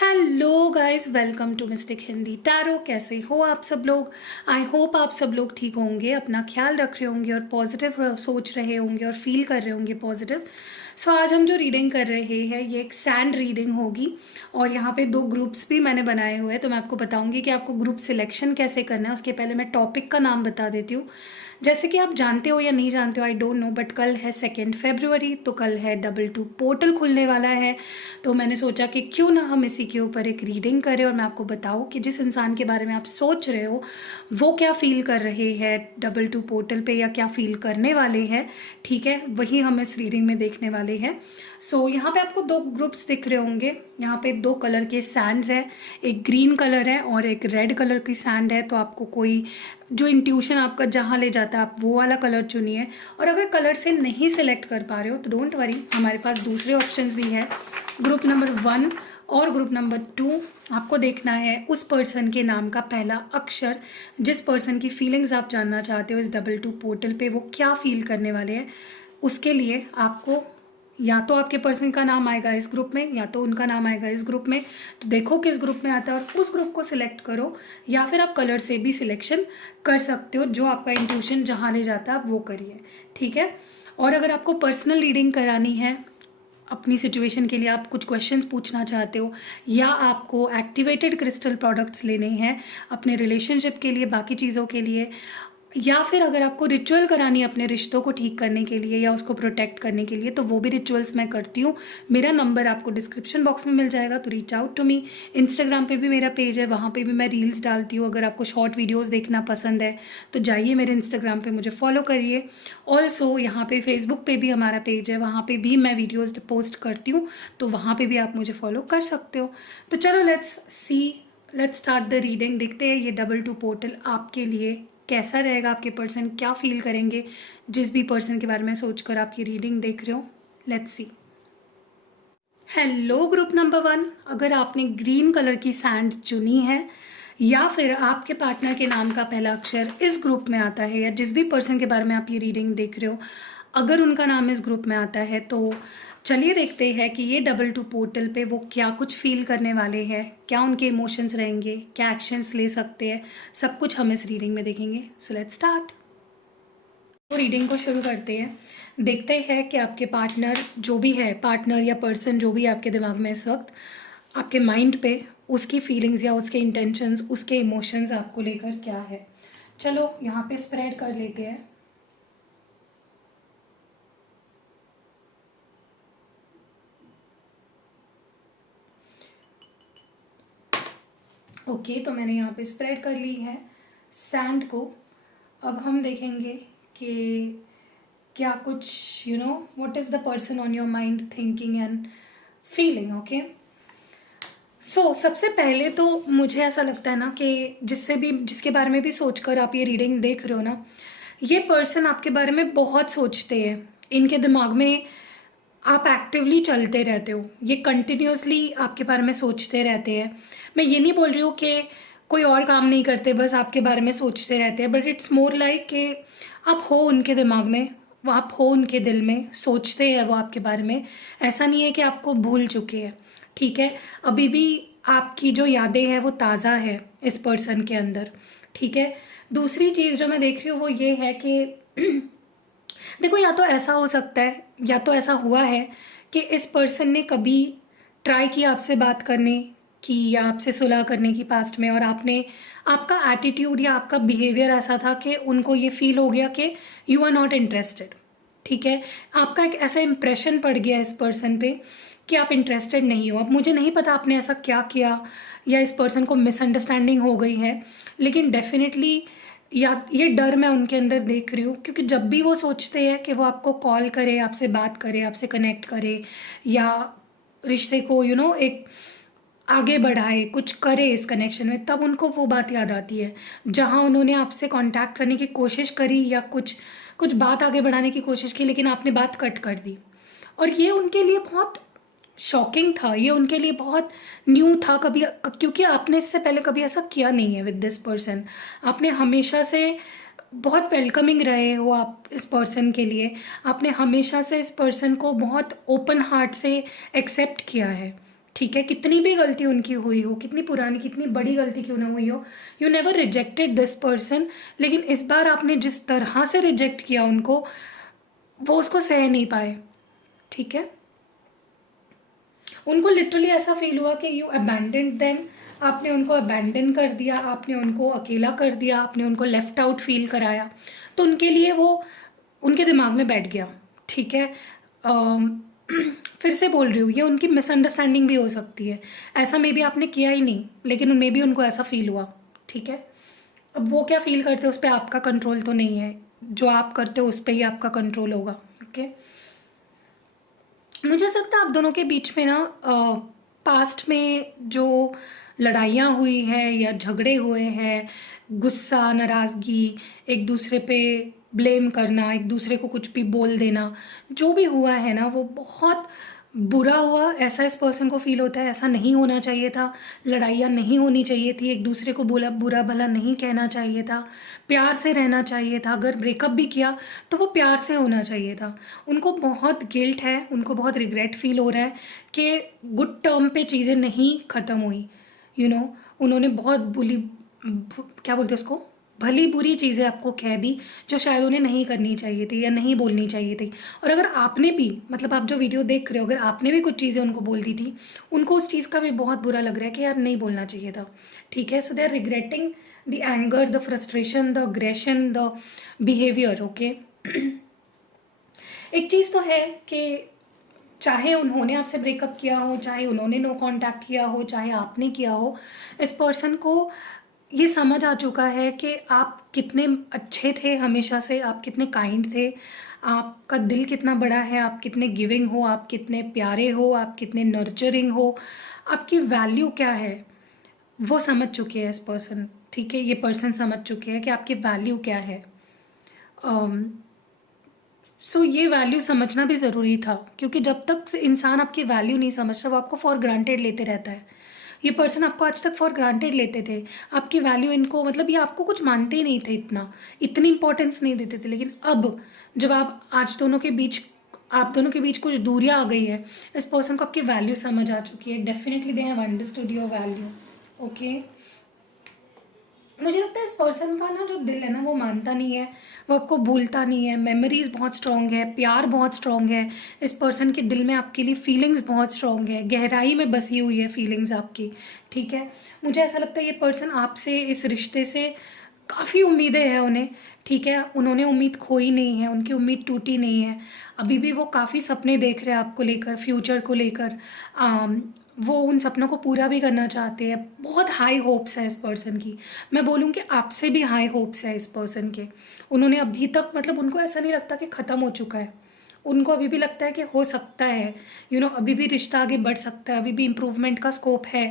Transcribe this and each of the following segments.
Hello guys, welcome to mystic Hindi tarot. कैसे हो आप सब लोग? आई होप आप सब लोग ठीक होंगे, अपना ख्याल रख रहे होंगे और पॉजिटिव सोच रहे होंगे और फील कर रहे होंगे पॉजिटिव। सो आज हम जो रीडिंग कर रहे हैं ये एक सैंड रीडिंग होगी और यहाँ पे 2 ग्रुप्स भी मैंने बनाए हुए हैं। तो मैं आपको बताऊंगी कि आपको ग्रुप सिलेक्शन कैसे करना है। उसके पहले मैं टॉपिक का नाम बता देती हूँ। जैसे कि आप जानते हो या नहीं जानते हो, आई डोंट नो, बट कल है 2 फरवरी, तो कल है 22 पोर्टल खुलने वाला है। तो मैंने सोचा कि क्यों ना हम इसी के ऊपर एक रीडिंग करें और मैं आपको बताऊं कि जिस इंसान के बारे में आप सोच रहे हो वो क्या फील कर रहे हैं 22 पोर्टल पे, या क्या फील करने वाले हैं। ठीक है, वही हम इस रीडिंग में देखने वाले हैं। सो यहाँ पे आपको 2 ग्रुप्स दिख रहे होंगे। यहाँ पे 2 कलर के सैंड्स है, एक ग्रीन कलर है और एक रेड कलर की सैंड है। तो आपको कोई जो इंट्यूशन आपका जहाँ ले जाता है आप वो वाला कलर चुनिए। और अगर कलर से नहीं सिलेक्ट कर पा रहे हो तो डोंट वरी, हमारे पास दूसरे ऑप्शंस भी है। ग्रुप नंबर 1 और ग्रुप नंबर 2, आपको देखना है उस पर्सन के नाम का पहला अक्षर, जिस पर्सन की फीलिंग्स आप जानना चाहते हो इस 22 पोर्टल पे वो क्या फील करने वाले हैं। उसके लिए आपको या तो आपके पर्सन का नाम आएगा इस ग्रुप में या तो उनका नाम आएगा इस ग्रुप में। तो देखो किस ग्रुप में आता है और उस ग्रुप को सिलेक्ट करो, या फिर आप कलर से भी सिलेक्शन कर सकते हो। जो आपका इंट्यूशन जहाँ ले जाता है आप वो करिए, ठीक है। और अगर आपको पर्सनल रीडिंग करानी है अपनी सिचुएशन के लिए, आप कुछ क्वेश्चंस पूछना चाहते हो या आपको एक्टिवेटेड क्रिस्टल प्रोडक्ट्स लेने हैं अपने रिलेशनशिप के लिए, बाकी चीज़ों के लिए, या फिर अगर आपको रिचुअल करानी है अपने रिश्तों को ठीक करने के लिए या उसको प्रोटेक्ट करने के लिए, तो वो भी रिचुअल्स मैं करती हूँ। मेरा नंबर आपको डिस्क्रिप्शन बॉक्स में मिल जाएगा, तो reach out to me. Instagram पे भी मेरा पेज है, वहाँ पे भी मैं रील्स डालती हूँ। अगर आपको शॉर्ट वीडियोस देखना पसंद है तो जाइए मेरे इंस्टाग्राम पे, मुझे फॉलो करिए। ऑल्सो यहाँ पे फेसबुक पे भी हमारा पेज है, वहाँ पे भी मैं वीडियोज़ पोस्ट करती हूँ, तो वहाँ पर भी आप मुझे फॉलो कर सकते हो। तो चलो लेट्स स्टार्ट द रीडिंग। देखते हैं ये 22 पोर्टल आपके लिए कैसा रहेगा, आपके पर्सन क्या फील करेंगे जिस भी पर्सन के बारे में सोचकर आप ये रीडिंग देख रहे हो। Let's see. Hello group number 1, अगर आपने ग्रीन कलर की सैंड चुनी है या फिर आपके पार्टनर के नाम का पहला अक्षर इस ग्रुप में आता है, या जिस भी पर्सन के बारे में आप ये रीडिंग देख रहे हो अगर उनका नाम इस ग्रुप में आता है, तो चलिए देखते हैं कि ये 22 पोर्टल पे वो क्या कुछ फील करने वाले हैं, क्या उनके इमोशंस रहेंगे, क्या एक्शंस ले सकते हैं, सब कुछ हम इस रीडिंग में देखेंगे। So let's start. तो रीडिंग को शुरू करते हैं। देखते हैं कि आपके पार्टनर जो भी है, पार्टनर या पर्सन जो भी आपके दिमाग में इस वक्त आपके माइंड पे, उसकी फीलिंग्स या उसके इंटेंशंस, उसके इमोशंस आपको लेकर क्या है। चलो यहाँ पे स्प्रेड कर लेते हैं। ओके, तो मैंने यहाँ पे स्प्रेड कर ली है सैंड को। अब हम देखेंगे कि क्या कुछ what is the person on your mind thinking and feeling. Okay, so सबसे पहले तो मुझे ऐसा लगता है ना कि जिसके बारे में भी सोचकर आप ये रीडिंग देख रहे हो ना, ये पर्सन आपके बारे में बहुत सोचते हैं। इनके दिमाग में आप एक्टिवली चलते रहते हो, ये कंटिन्यूसली आपके बारे में सोचते रहते हैं। मैं ये नहीं बोल रही हूँ कि कोई और काम नहीं करते, बस आपके बारे में सोचते रहते हैं, बट इट्स मोर लाइक कि आप हो उनके दिमाग में, वो आप हो उनके दिल में, सोचते हैं वो आपके बारे में। ऐसा नहीं है कि आपको भूल चुके हैं, ठीक है। अभी भी आपकी जो यादें हैं वो ताज़ा है इस पर्सन के अंदर, ठीक है। दूसरी चीज़ जो मैं देख रही हूँ वो ये है कि देखो, या तो ऐसा हो सकता है या तो ऐसा हुआ है कि इस पर्सन ने कभी ट्राई किया आपसे बात करने की या आपसे सुलह करने की पास्ट में, और आपका एटीट्यूड या आपका बिहेवियर ऐसा था कि उनको ये फील हो गया कि यू आर नॉट इंटरेस्टेड, ठीक है। आपका एक ऐसा इंप्रेशन पड़ गया इस पर्सन पे कि आप इंटरेस्टेड नहीं हो। अब मुझे नहीं पता आपने ऐसा क्या किया या इस पर्सन को मिसअंडरस्टैंडिंग हो गई है, लेकिन डेफिनेटली या ये डर मैं उनके अंदर देख रही हूँ, क्योंकि जब भी वो सोचते हैं कि वो आपको कॉल करे, आपसे बात करे, आपसे कनेक्ट करे या रिश्ते को एक आगे बढ़ाए, कुछ करे इस कनेक्शन में, तब उनको वो बात याद आती है जहाँ उन्होंने आपसे कांटेक्ट करने की कोशिश करी या कुछ बात आगे बढ़ाने की कोशिश की, लेकिन आपने बात कट कर दी। और ये उनके लिए बहुत शॉकिंग था, ये उनके लिए बहुत न्यू था, कभी, क्योंकि आपने इससे पहले कभी ऐसा किया नहीं है विद दिस पर्सन। आपने हमेशा से बहुत वेलकमिंग रहे हो आप इस पर्सन के लिए, आपने हमेशा से इस पर्सन को बहुत ओपन हार्ट से एक्सेप्ट किया है, ठीक है, कितनी भी गलती उनकी हुई हो, कितनी पुरानी कितनी बड़ी गलती क्यों ना हुई हो, you never rejected this person, लेकिन इस बार आपने जिस तरह से रिजेक्ट किया उनको, वो उसको सह नहीं पाए। ठीक है, उनको लिटरली ऐसा फील हुआ कि यू अबैंडन्ड देम, आपने उनको अबैंडन कर दिया, आपने उनको अकेला कर दिया, आपने उनको लेफ्ट आउट फील कराया, तो उनके लिए वो उनके दिमाग में बैठ गया। ठीक है, फिर से बोल रही हूँ, ये उनकी मिसअंडरस्टैंडिंग भी हो सकती है, ऐसा मे बी आपने किया ही नहीं, लेकिन मे बी उनको ऐसा फील हुआ। ठीक है, अब वो क्या फील करते हैं उस पर आपका कंट्रोल तो नहीं है, जो आप करते हो उस पर ही आपका कंट्रोल होगा। ओके, मुझे ऐसा लगता है आप दोनों के बीच में ना पास्ट में जो लड़ाइयाँ हुई है या झगड़े हुए हैं, गुस्सा, नाराज़गी, एक दूसरे पे ब्लेम करना, एक दूसरे को कुछ भी बोल देना, जो भी हुआ है ना वो बहुत बुरा हुआ, ऐसा इस पर्सन को फील होता है। ऐसा नहीं होना चाहिए था, लड़ाइयाँ नहीं होनी चाहिए थी, एक दूसरे को बोला बुरा भला नहीं कहना चाहिए था, प्यार से रहना चाहिए था, अगर ब्रेकअप भी किया तो वो प्यार से होना चाहिए था। उनको बहुत गिल्ट है, उनको बहुत रिग्रेट फील हो रहा है कि गुड टर्म पे चीज़ें नहीं ख़त्म हुई। उन्होंने बहुत क्या बोलते हैं उसको, भली बुरी चीज़ें आपको कह दी जो शायद उन्हें नहीं करनी चाहिए थी या नहीं बोलनी चाहिए थी। और अगर आपने भी, मतलब आप जो वीडियो देख रहे हो, अगर आपने भी कुछ चीज़ें उनको बोल दी थी, उनको उस चीज़ का भी बहुत बुरा लग रहा है कि यार नहीं बोलना चाहिए था। ठीक है, so they are regretting the anger, the frustration, the aggression, the behaviour. Okay, एक चीज़ तो है कि चाहे उन्होंने आपसे ब्रेकअप किया हो, चाहे उन्होंने नो कांटेक्ट किया हो, चाहे आपने किया हो, इस पर्सन को ये समझ आ चुका है कि आप कितने अच्छे थे हमेशा से, आप कितने काइंड थे, आपका दिल कितना बड़ा है, आप कितने गिविंग हो, आप कितने प्यारे हो, आप कितने नर्चरिंग हो, आपकी वैल्यू क्या है, वो समझ चुके हैं इस पर्सन। ठीक है, ये पर्सन समझ चुके हैं कि आपकी वैल्यू क्या है। सो ये वैल्यू समझना भी ज़रूरी था, क्योंकि जब तक इंसान आपकी वैल्यू नहीं समझता वो आपको फॉर ग्रांटेड लेते रहता है। ये पर्सन आपको आज तक फॉर ग्रांटेड लेते थे, आपकी वैल्यू इनको, मतलब ये आपको कुछ मानते ही नहीं थे, इतनी इंपॉर्टेंस नहीं देते थे। लेकिन अब जब आप दोनों के बीच कुछ दूरियां आ गई है, इस पर्सन को आपकी वैल्यू समझ आ चुकी है। Definitely they have understood your value. Okay, मुझे लगता है इस पर्सन का ना जो दिल है ना वो मानता नहीं है, वो आपको भूलता नहीं है, मेमोरीज बहुत स्ट्रॉन्ग है, प्यार बहुत स्ट्रॉन्ग है, इस पर्सन के दिल में आपके लिए फीलिंग्स बहुत स्ट्रॉन्ग है, गहराई में बसी हुई है फीलिंग्स आपकी। ठीक है, मुझे ऐसा लगता है ये पर्सन आपसे, इस रिश्ते से काफ़ी उम्मीदें हैं उन्हें। ठीक है, उन्होंने उम्मीद खोई नहीं है, उनकी उम्मीद टूटी नहीं है, अभी भी वो काफ़ी सपने देख रहे हैं आपको लेकर, फ्यूचर को लेकर। वो उन सपनों को पूरा भी करना चाहते हैं, बहुत हाई होप्स है इस पर्सन की। मैं बोलूँ कि आपसे भी हाई होप्स है इस पर्सन के। उन्होंने अभी तक, मतलब उनको ऐसा नहीं लगता कि ख़त्म हो चुका है, उनको अभी भी लगता है कि हो सकता है, अभी भी रिश्ता आगे बढ़ सकता है, अभी भी इम्प्रूवमेंट का स्कोप है।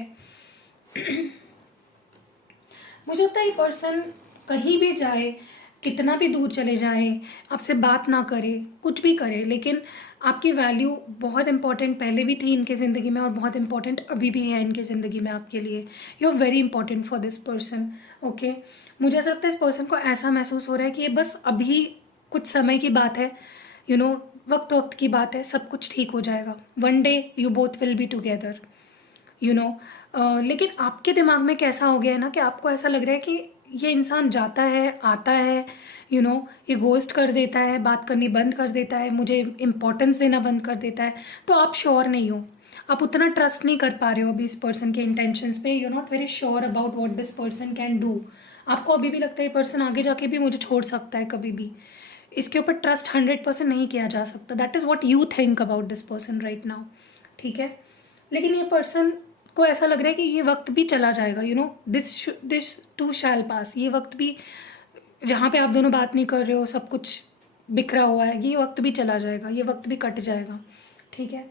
मुझे लगता है ये पर्सन कहीं भी जाए, कितना भी दूर चले जाए, आपसे बात ना करे, कुछ भी करे, लेकिन आपकी वैल्यू बहुत इंपॉर्टेंट पहले भी थी इनके ज़िंदगी में और बहुत इंपॉर्टेंट अभी भी है इनके ज़िंदगी में आपके लिए। You are very important for this person. Okay, मुझे ऐसा लगता है इस पर्सन को ऐसा महसूस हो रहा है कि ये बस अभी कुछ समय की बात है, वक्त वक्त की बात है, सब कुछ ठीक हो जाएगा, one day you both will be together. लेकिन आपके दिमाग में कैसा हो गया है ना कि आपको ऐसा लग रहा है कि ये इंसान जाता है, आता है, ये घोस्ट कर देता है, बात करनी बंद कर देता है, मुझे इम्पोर्टेंस देना बंद कर देता है, तो आप श्योर नहीं हो, आप उतना ट्रस्ट नहीं कर पा रहे हो अभी इस पर्सन के इंटेंशंस पे। You not very sure about what this person can do. आपको अभी भी लगता है ये पर्सन आगे जाके भी मुझे छोड़ सकता है कभी भी, इसके ऊपर ट्रस्ट 100% नहीं किया जा सकता। That is what you think about this person right now. ठीक है, लेकिन ये पर्सन को ऐसा लग रहा है कि ये वक्त भी चला जाएगा, दिस टू शैल पास। ये वक्त भी जहाँ पे आप दोनों बात नहीं कर रहे हो, सब कुछ बिखरा हुआ है, ये वक्त भी चला जाएगा, ये वक्त भी कट जाएगा। ठीक है,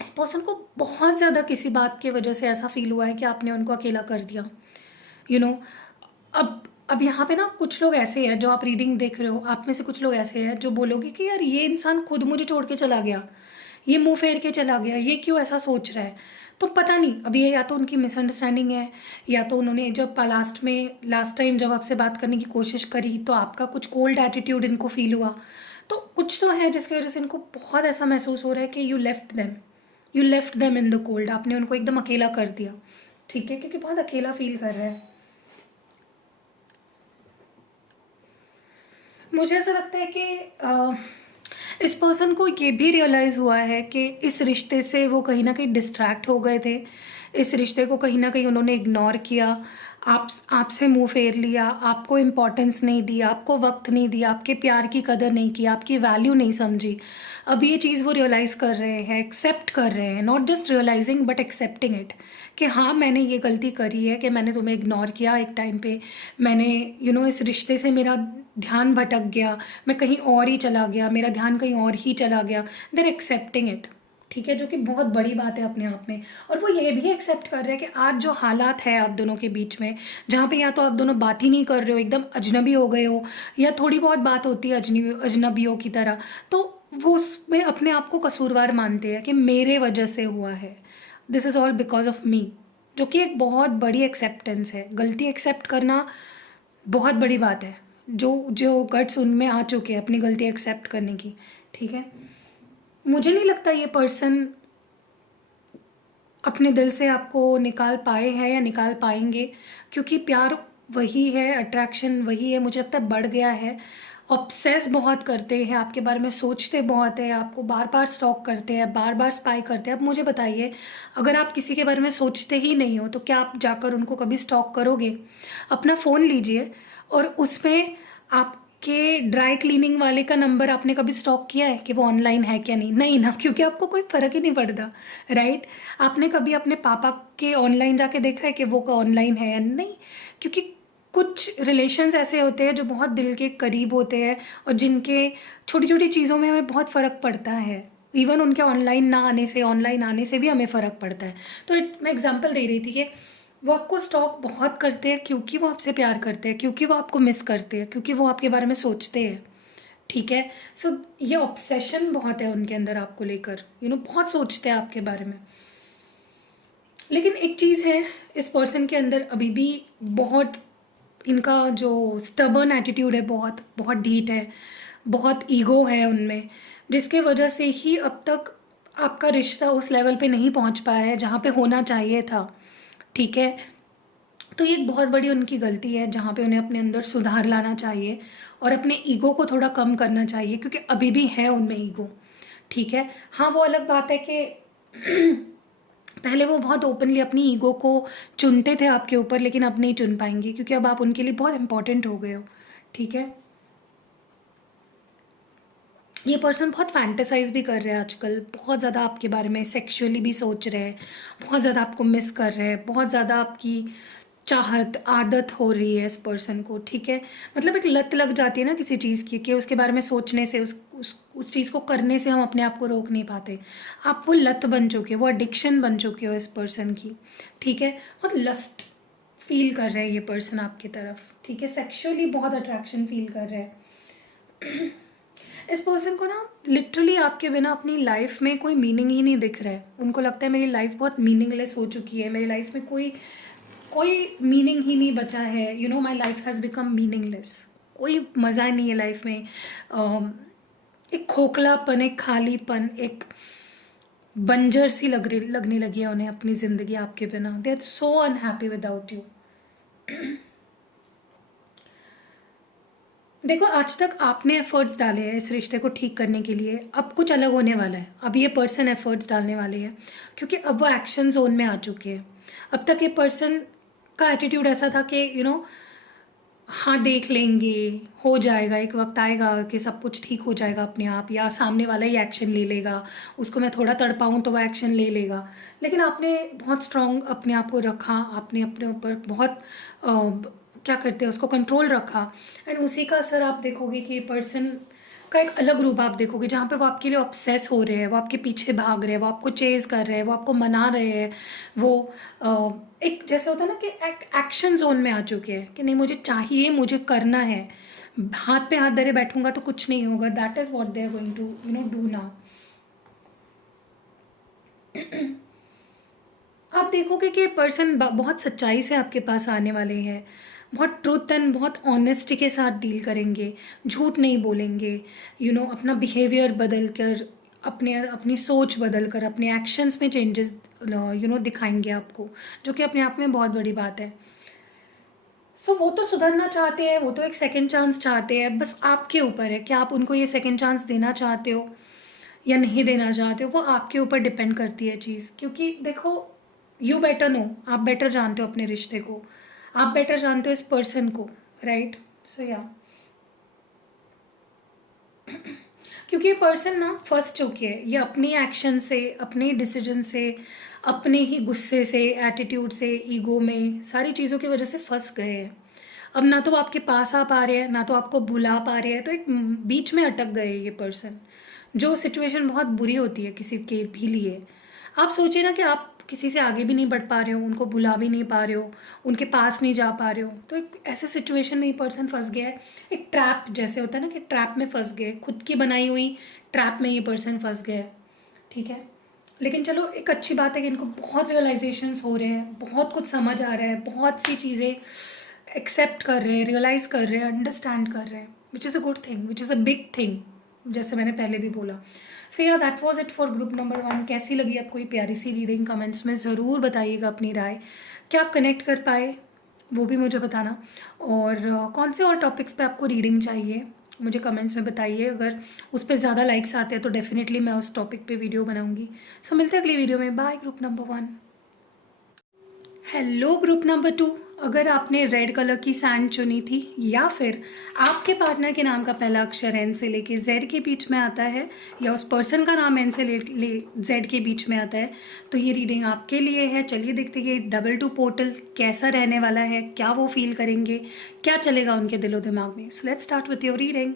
इस पर्सन को बहुत ज़्यादा किसी बात की वजह से ऐसा फील हुआ है कि आपने उनको अकेला कर दिया। अब यहाँ पे ना कुछ लोग ऐसे हैं, जो आप रीडिंग देख रहे हो, आप में से कुछ लोग ऐसे हैं जो बोलोगे कि यार ये इंसान खुद मुझे छोड़ के चला गया, ये मुंह फेर के चला गया, ये क्यों ऐसा सोच रहा है। तो पता नहीं, अभी ये या तो उनकी मिसअंडरस्टैंडिंग है, या तो उन्होंने जब लास्ट टाइम जब आपसे बात करने की कोशिश करी तो आपका कुछ कोल्ड एटीट्यूड इनको फील हुआ। तो कुछ तो है जिसकी वजह से इनको बहुत ऐसा महसूस हो रहा है कि you left them. You left them in the cold, आपने उनको एकदम अकेला कर दिया, ठीक है, क्योंकि बहुत अकेला फील कर रहा है। मुझे ऐसा लगता है कि इस पर्सन को ये भी रियलाइज़ हुआ है कि इस रिश्ते से वो कहीं ना कहीं डिस्ट्रैक्ट हो गए थे, इस रिश्ते को कहीं ना कहीं उन्होंने इग्नोर किया, आपसे मुंह फेर लिया, आपको इम्पोर्टेंस नहीं दी, आपको वक्त नहीं दिया, आपके प्यार की कदर नहीं की, आपकी वैल्यू नहीं समझी। अब ये चीज़ वो रियलाइज़ कर रहे हैं, एक्सेप्ट कर रहे हैं, not just realising but accepting it, कि हाँ मैंने ये गलती करी है कि मैंने तुम्हें इग्नोर किया एक टाइम पे, मैंने इस रिश्ते से मेरा ध्यान भटक गया, मैं कहीं और ही चला गया, मेरा ध्यान कहीं और ही चला गया। देर एक्सेप्टिंग इट, ठीक है, जो कि बहुत बड़ी बात है अपने आप में। और वो ये भी एक्सेप्ट कर रहे हैं कि आज जो हालात है आप दोनों के बीच में, जहाँ पे या तो आप दोनों बात ही नहीं कर रहे हो, एकदम अजनबी हो गए हो, या थोड़ी बहुत बात होती है अजनबियों की तरह, तो वो उसमें अपने आप को कसूरवार मानते हैं कि मेरे वजह से हुआ है, this is all because of me, जो कि एक बहुत बड़ी एक्सेप्टेंस है। गलती एक्सेप्ट करना बहुत बड़ी बात है, जो जो गट्स उनमें आ चुके हैं अपनी गलती एक्सेप्ट करने की, ठीक है। मुझे नहीं लगता ये पर्सन अपने दिल से आपको निकाल पाए हैं या निकाल पाएंगे, क्योंकि प्यार वही है, अट्रैक्शन वही है, मुझे लगता है बढ़ गया है। ऑब्सेस बहुत करते हैं, आपके बारे में सोचते बहुत है, आपको बार बार स्टॉक करते हैं, बार बार स्पाई करते हैं। अब मुझे बताइए, अगर आप किसी के बारे में सोचते ही नहीं हो तो क्या आप जाकर उनको कभी स्टॉक करोगे? अपना फ़ोन लीजिए और उसमें आपके ड्राई क्लीनिंग वाले का नंबर आपने कभी स्टॉक किया है कि वो ऑनलाइन है क्या नहीं? नहीं ना, क्योंकि आपको कोई फ़र्क ही नहीं पड़ता, राइट। आपने कभी अपने पापा के ऑनलाइन जाके देखा है कि वो ऑनलाइन है या नहीं? क्योंकि कुछ रिलेशंस ऐसे होते हैं जो बहुत दिल के करीब होते हैं और जिनके छोटी छोटी चीज़ों में हमें बहुत फ़र्क पड़ता है, इवन उनके ऑनलाइन ना आने से, ऑनलाइन आने से भी हमें फ़र्क पड़ता है। तो मैं एग्जांपल दे रही थी कि वो आपको स्टॉक बहुत करते हैं क्योंकि वो आपसे प्यार करते हैं, क्योंकि वो आपको मिस करते हैं, क्योंकि वो आपके बारे में सोचते हैं, ठीक है। सो ये ऑब्सेशन बहुत है उनके अंदर आपको लेकर, बहुत सोचते हैं आपके बारे में। लेकिन एक चीज़ है, इस पर्सन के अंदर अभी भी बहुत, इनका जो स्टबर्न एटीट्यूड है, बहुत बहुत ढीठ है, बहुत ईगो है उनमें, जिसके वजह से ही अब तक आपका रिश्ता उस लेवल पे नहीं पहुंच पाया है जहाँ पे होना चाहिए था, ठीक है। तो ये एक बहुत बड़ी उनकी गलती है जहाँ पे उन्हें अपने अंदर सुधार लाना चाहिए और अपने ईगो को थोड़ा कम करना चाहिए, क्योंकि अभी भी है उनमें ईगो, ठीक है। हाँ, वो अलग बात है कि पहले वो बहुत ओपनली अपनी ईगो को चुनते थे आपके ऊपर, लेकिन अब नहीं चुन पाएंगे क्योंकि अब आप उनके लिए बहुत इंपॉर्टेंट हो गए हो, ठीक है। ये पर्सन बहुत फैंटेसाइज भी कर रहे हैं आजकल, बहुत ज़्यादा आपके बारे में सेक्सुअली भी सोच रहे हैं, बहुत ज़्यादा आपको मिस कर रहे हैं, बहुत ज़्यादा आपकी चाहत आदत हो रही है इस पर्सन को, ठीक है। मतलब एक लत लग जाती है ना किसी चीज़ की, कि उसके बारे में सोचने से, उस चीज़ को करने से हम अपने आप को रोक नहीं पाते। आप वो लत बन चुके हो, वो एडिक्शन बन चुके हो इस पर्सन की, ठीक है। बहुत लस्ट फील कर रहे हैं ये पर्सन आपकी तरफ, ठीक है, सेक्सुअली बहुत अट्रैक्शन फील कर रहे हैं। इस पर्सन को ना लिटरली आपके बिना अपनी लाइफ में कोई मीनिंग ही नहीं दिख रहा है। उनको लगता है मेरी लाइफ बहुत मीनिंगलेस हो चुकी है, मेरी लाइफ में कोई मीनिंग ही नहीं बचा है, my life has become meaningless, कोई मज़ा नहीं है लाइफ में। एक खोखलापन, एक खालीपन, एक बंजर सी लगने लगी है उन्हें अपनी ज़िंदगी आपके बिना। They are so unhappy without you. देखो, आज तक आपने एफर्ट्स डाले हैं इस रिश्ते को ठीक करने के लिए, अब कुछ अलग होने वाला है, अब ये पर्सन एफर्ट्स डालने वाले हैं, क्योंकि अब वो एक्शन जोन में आ चुके हैं। अब तक ये पर्सन का एटीट्यूड ऐसा था कि हाँ देख लेंगे, हो जाएगा, एक वक्त आएगा कि सब कुछ ठीक हो जाएगा अपने आप, या सामने वाला ही एक्शन ले लेगा, उसको मैं थोड़ा तड़पाऊँ तो वो एक्शन ले लेगा। लेकिन आपने बहुत स्ट्रॉन्ग अपने आप को रखा, आपने अपने ऊपर बहुत क्या करते हैं उसको कंट्रोल रखा, एंड उसी का असर आप देखोगे कि पर्सन का एक अलग रूप आप देखोगे, जहाँ पे वो आपके लिए ऑब्सेस हो रहे हैं, वो आपके पीछे भाग रहे हैं, वो आपको चेज कर रहे हैं, वो आपको मना रहे हैं, वो एक जैसे होता है ना कि एक्शन जोन में आ चुके हैं कि नहीं मुझे चाहिए, मुझे करना है, हाथ पे हाथ धरे बैठूंगा तो कुछ नहीं होगा। That is what they are going to do now. आप देखोगे कि पर्सन बहुत सच्चाई से आपके पास आने वाले हैं, बहुत ट्रूथ एंड बहुत ऑनेस्टी के साथ डील करेंगे, झूठ नहीं बोलेंगे, अपना बिहेवियर बदल कर अपने अपनी सोच बदल कर अपने एक्शंस में चेंजेस दिखाएंगे आपको, जो कि अपने आप में बहुत बड़ी बात है। सो वो तो सुधरना चाहते हैं, वो तो एक सेकंड चांस चाहते हैं, बस आपके ऊपर है कि आप उनको ये सेकंड चांस देना चाहते हो या नहीं देना चाहते हो। वो आपके ऊपर डिपेंड करती है चीज़, क्योंकि देखो, यू बेटर नो, आप बेटर जानते हो अपने रिश्ते को, आप बेटर जानते हो इस पर्सन को, राइट। सो या क्योंकि ये पर्सन ना फंस चुके हैं, ये अपनी एक्शन से, अपने डिसीजन से, अपने ही गुस्से से, एटीट्यूड से, ईगो में, सारी चीज़ों की वजह से फंस गए हैं। अब ना तो वो आपके पास आ पा रहे हैं, ना तो आपको भुला पा रहे हैं, तो एक बीच में अटक गए ये पर्सन, जो सिचुएशन बहुत बुरी होती है किसी के भी लिए। आप सोचिए ना कि आप किसी से आगे भी नहीं बढ़ पा रहे हो, उनको भुला भी नहीं पा रहे हो, उनके पास नहीं जा पा रहे हो, तो एक ऐसे सिचुएशन में ये पर्सन फंस गया है। एक ट्रैप जैसे होता है ना, कि ट्रैप में फंस गए, खुद की बनाई हुई ट्रैप में ये पर्सन फंस गया है, ठीक है। लेकिन चलो, एक अच्छी बात है कि इनको बहुत रियलाइजेशंस हो रहे हैं, बहुत कुछ समझ आ रहा है, बहुत सी चीज़ें एक्सेप्ट कर रहे हैं, रियलाइज़ कर रहे हैं, अंडरस्टैंड कर रहे हैं, which is a good thing, which is a big thing, जैसे मैंने पहले भी बोला। सो या that was it for group number 1। कैसी लगी आपको ये प्यारी सी रीडिंग? कमेंट्स में ज़रूर बताइएगा अपनी राय। क्या आप कनेक्ट कर पाए वो भी मुझे बताना, और कौन से और टॉपिक्स पे आपको रीडिंग चाहिए मुझे कमेंट्स में बताइए। अगर उस पर ज़्यादा लाइक्स आते हैं तो डेफिनेटली मैं उस टॉपिक पे वीडियो बनाऊंगी। सो मिलते हैं अगली वीडियो में। Bye group number 1। Hello group number 2। अगर आपने रेड कलर की सैंड चुनी थी, या फिर आपके पार्टनर के नाम का पहला अक्षर एन से लेके जेड के बीच में आता है, या उस पर्सन का नाम एन से ले जेड के बीच में आता है, तो ये रीडिंग आपके लिए है। चलिए देखते हैं ये डबल 2 पोर्टल कैसा रहने वाला है, क्या वो फील करेंगे, क्या चलेगा उनके दिलो दिमाग में। So let's start with your reading.